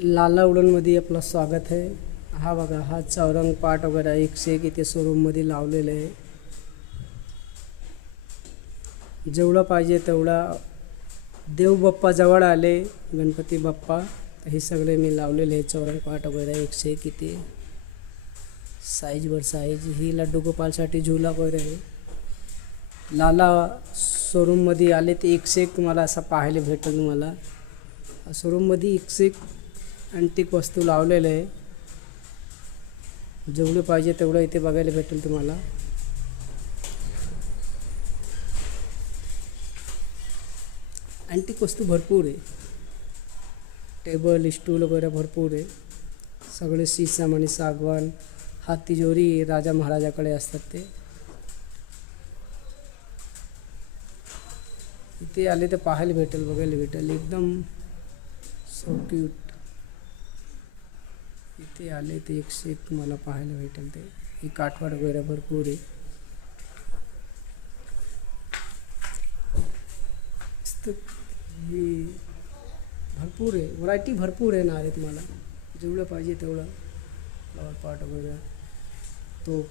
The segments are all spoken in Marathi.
लाला उडनमध्ये आपलं स्वागत आहे। हा बघा, हा चौरंग पाट वगैरे एकशे एक इथे शोरूममध्ये लावलेलं आहे। जेवढा पाहिजे तेवढा देव बाप्पा जवळ आले, गणपती बाप्पा, हे सगळे मी लावलेले आहे। चौरंग पाट वगैरे एकशे एक इथे साईजवर साईज। ही लड्डू गोपालसाठी झुला वगैरे आहे। लाला शोरूममध्ये आले ते एकशे एक तुम्हाला असं पाहायला भेटेल। तुम्हाला शोरूममध्ये एकशे एक अँटिक वस्तू लावलेलं आहे। जेवढे पाहिजे तेवढं इथे बघायला भेटेल तुम्हाला। अँटिक वस्तू भरपूर आहे, टेबल स्टूल वगैरे भरपूर आहे। सगळे शीशम आणि सागवान, हा तिजोरी राजा महाराजाकडे असतात ते। इथे आले तर पाहायला भेटेल, बघायला भेटेल, एकदम सो क्यूट। इथे आले ते एकशे एक तुम्हाला पाहायला भेटेल ते। ही काठवाड वगैरे भरपूर आहे। ही भरपूर आहे, व्हरायटी भरपूर आहे ना रे तुम्हाला। जेवढं पाहिजे तेवढं फ्लॉवर पॉट वगैरे तो।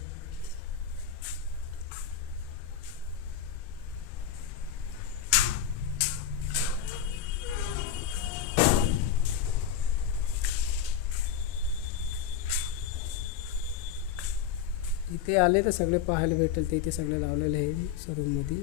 इथे आले तर सगळे पाहायला भेटेल ते। इथे सगळे लावलेले आहे शोरूममध्ये।